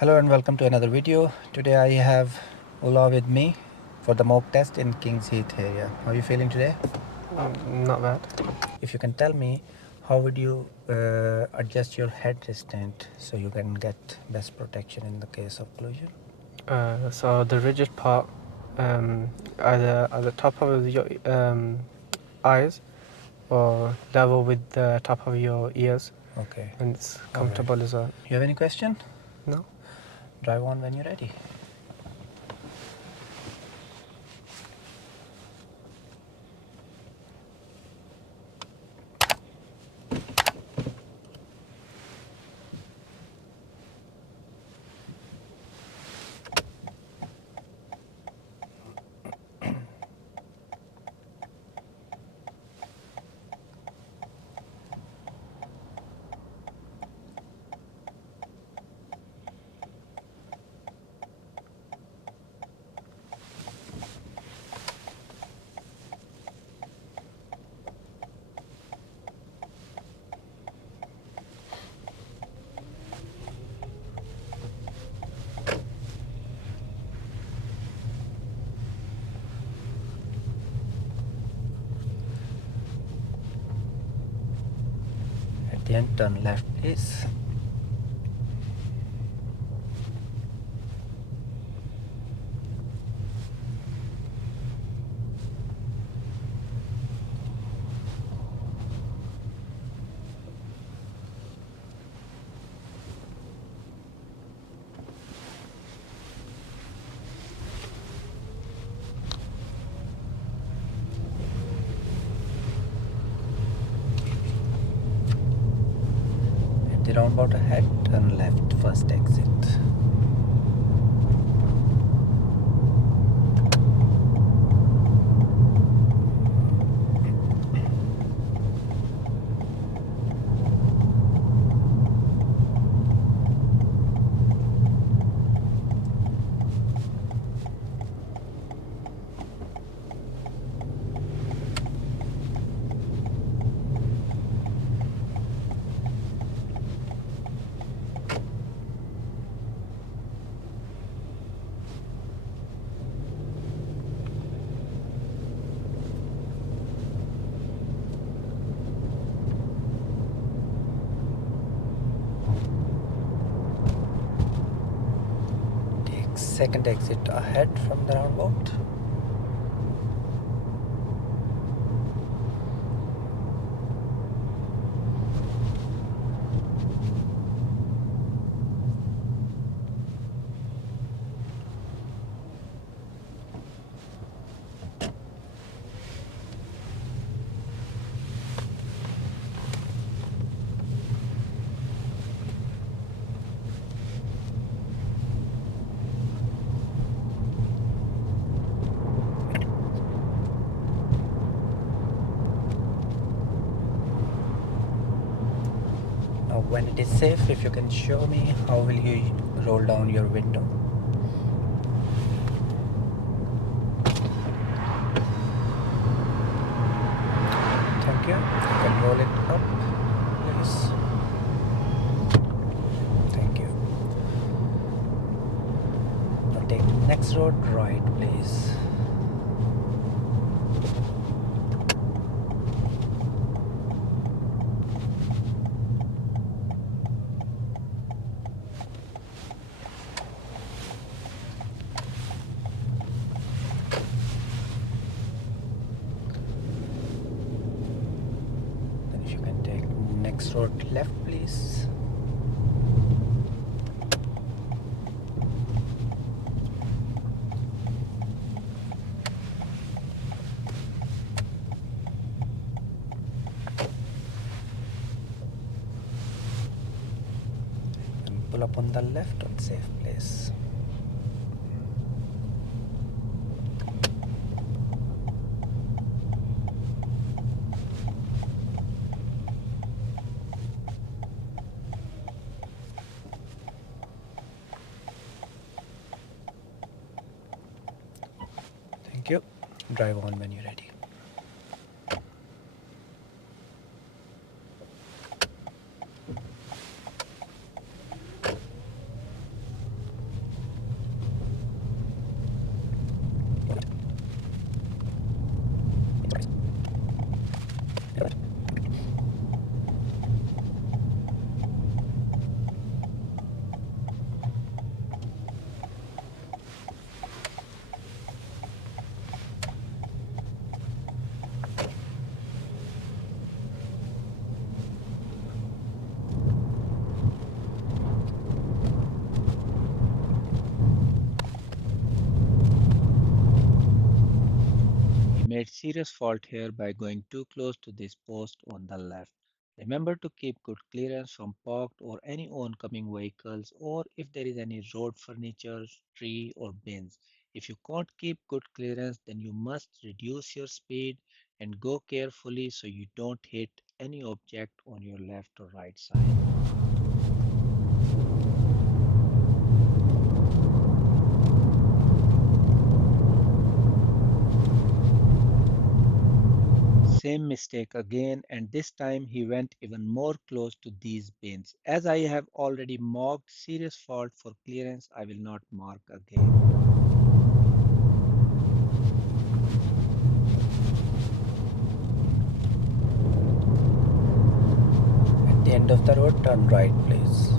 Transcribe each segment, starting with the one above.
Hello and welcome to another video. Today I have Ullah with me for the mock test in Kings Heath area. How are you feeling today? Not bad. If you can tell me, how would you adjust your head restraint so you can get best protection in the case of collision? So the rigid part at the top of your eyes or level with the top of your ears, Okay. and it's All right. comfortable as well. You have any question? No? Drive on when you're ready. At the end, turn left, please. At the roundabout ahead, turn left, first exit. Second exit ahead from the roundabout. Now when it is safe, if you can show me how will you roll down your window. Thank you. You can roll it up, please. Thank you. Now take the next road right, please. Then if you can take next road left, please. And pull up on the left on safe place. Thank you. Drive on when you're ready. made serious fault here by going too close to this post on the left. Remember to keep good clearance from parked or any oncoming vehicles or if there is any road furniture, tree or bins. If you can't keep good clearance, then you must reduce your speed and go carefully so you don't hit any object on your left or right side. Same mistake again, and this time he went even more close to these bins. As I have already marked serious fault for clearance, I will not mark again. At the end of the road, turn right, please.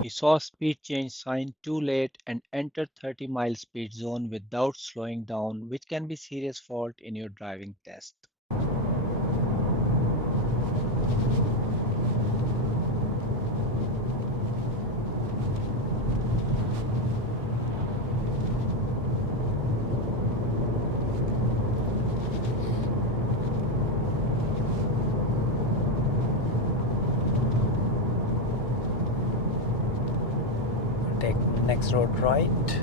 He saw speed change sign too late and entered 30-mile speed zone without slowing down, which can be serious fault in your driving test. Take next road right.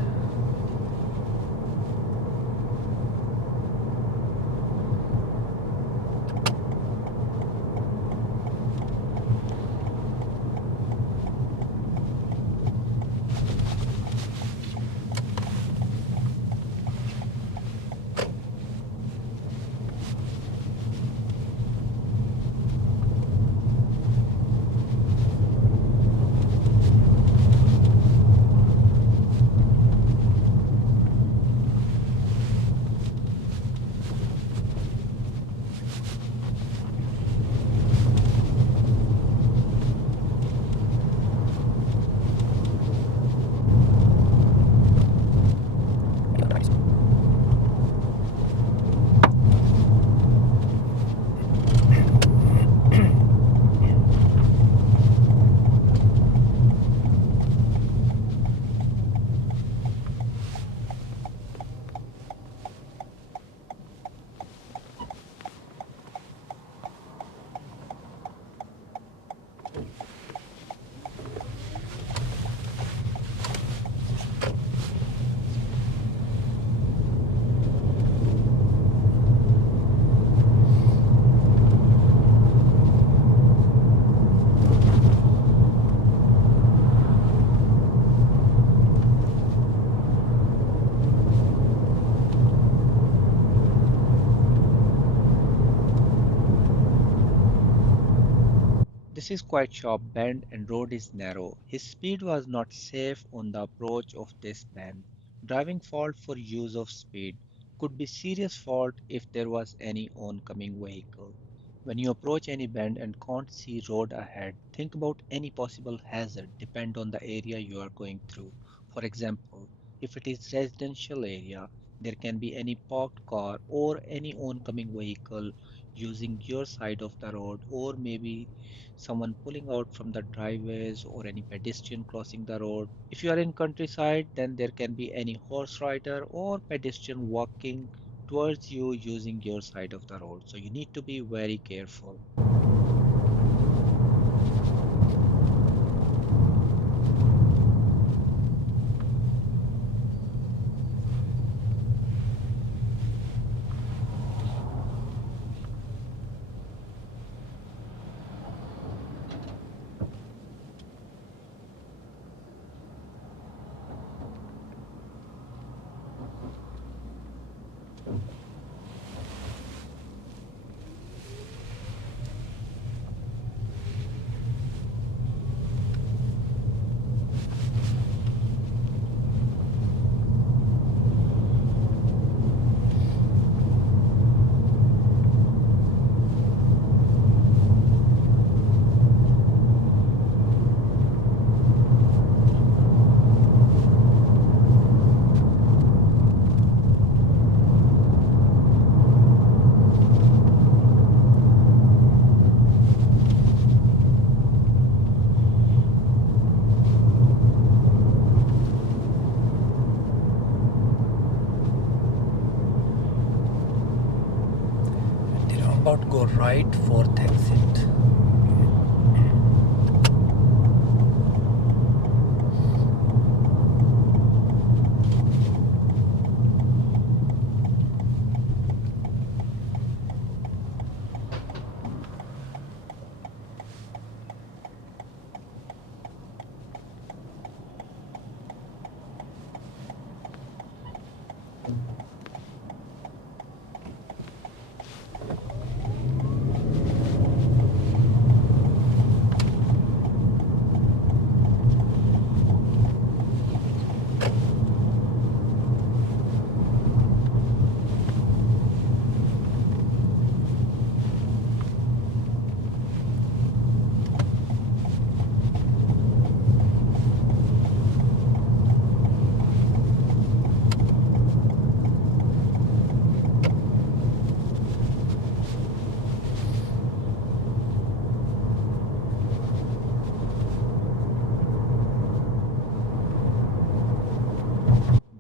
This is quite sharp bend and road is narrow. His speed was not safe on the approach of this bend. Driving fault for use of speed could be serious fault if there was any oncoming vehicle. When you approach any bend and can't see road ahead, think about any possible hazard depend on the area you are going through. For example, if it is residential area, there can be any parked car or any oncoming vehicle using your side of the road or maybe someone pulling out from the driveways or any pedestrian crossing the road. If you are in countryside, then there can be any horse rider or pedestrian walking towards you using your side of the road. So you need to be very careful. about go right, fourth exit.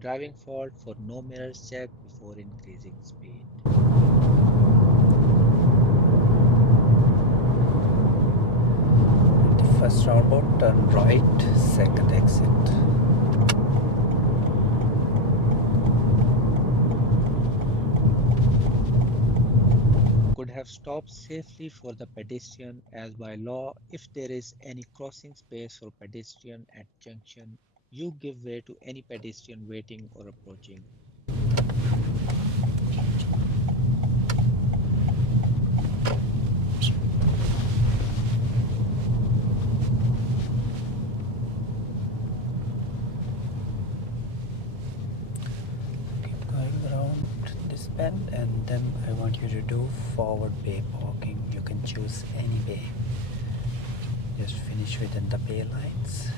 Driving fault for no mirrors check before increasing speed. The first roundabout, turn right, second exit. Could have stopped safely for the pedestrian as by law if there is any crossing space for pedestrian at junction, you give way to any pedestrian waiting or approaching. Keep going around this bend, and then I want you to do forward bay parking. You can choose any bay. Just finish within the bay lines.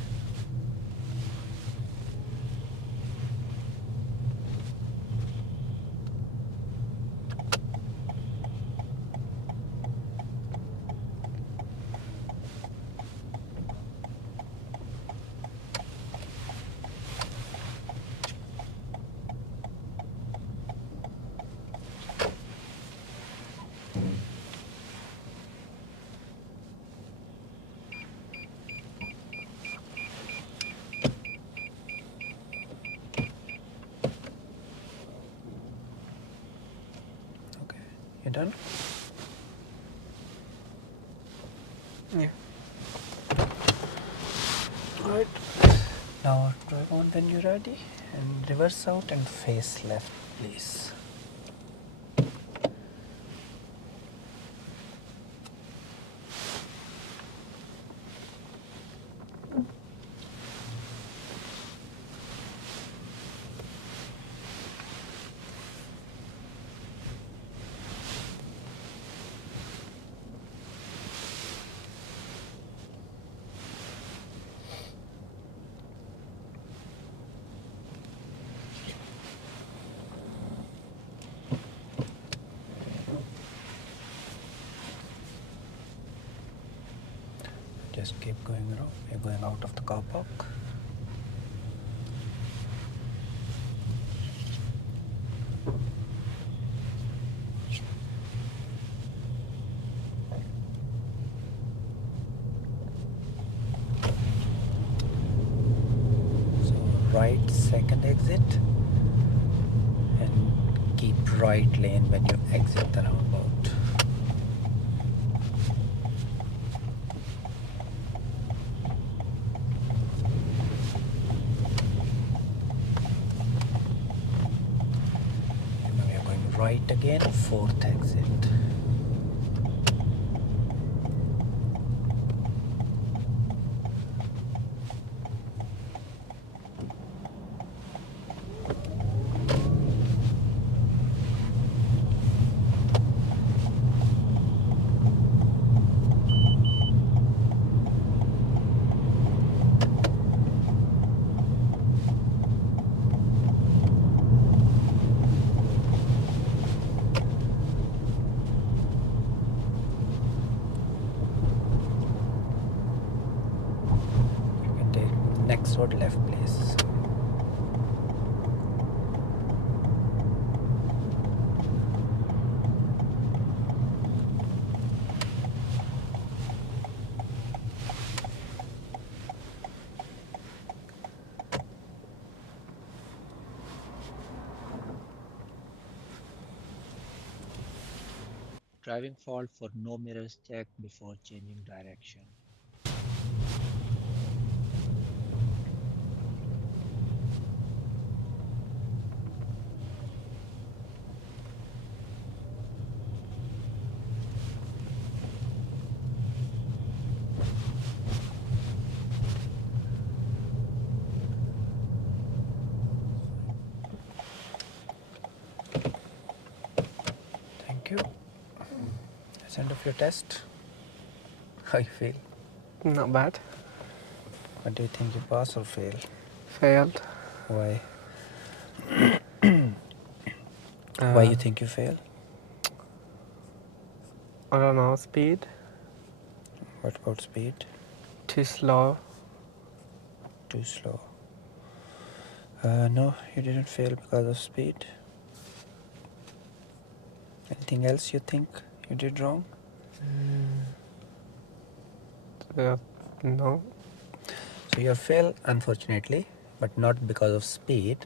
Okay, you done? Yeah. Right. Now drive on when you're ready, and reverse out and face left, please. Just keep going around. You're going out of the car park. So right second exit, and keep right lane when you exit the roundabout. And now we are going right again, fourth exit. You can take next road left, please. driving fault for no mirrors checked before changing direction. Thank you. That's end of your test. How you feel? Not bad. What do you think, you pass or fail? Failed. Why? Why Uh, you think you fail? I don't know, speed. What about speed? Too slow. Too slow. No, you didn't fail because of speed. Anything else you think you did wrong? Uh, no. So you fail, unfortunately, but not because of speed.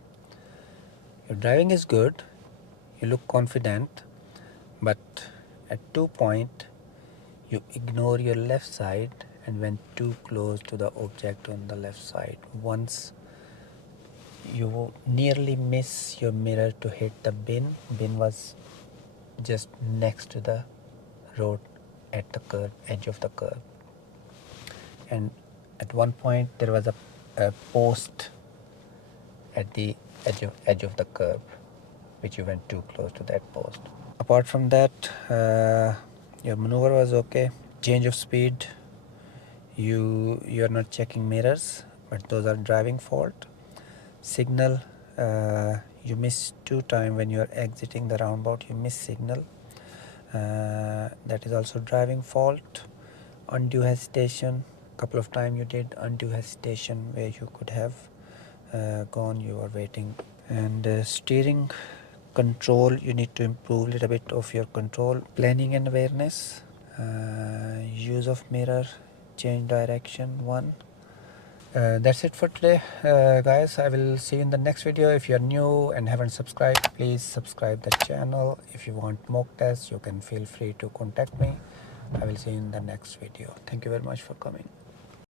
Your driving is good, you look confident, but at 2 point you ignore your left side and went too close to the object on the left side. Once you nearly miss your mirror to hit the bin. Bin was just next to the road at the curb, edge of the curb. And at one point there was a post at the edge of the curb, which you went too close to that post. Apart from that, your maneuver was okay. Change of speed, you are not checking mirrors, but those are driving fault. Signal, you miss 2 times when you are exiting the roundabout. You miss signal. That is also driving fault. Undue hesitation. Couple of times you did undue hesitation where you could have gone. You were waiting. And steering control, you need to improve a little bit of your control. Planning and awareness. Use of mirror. Change direction. One. That's it for today, guys. I will see you in the next video. If you are new and haven't subscribed, please subscribe the channel. If you want mock tests, you can feel free to contact me. I will see you in the next video. Thank you very much for coming.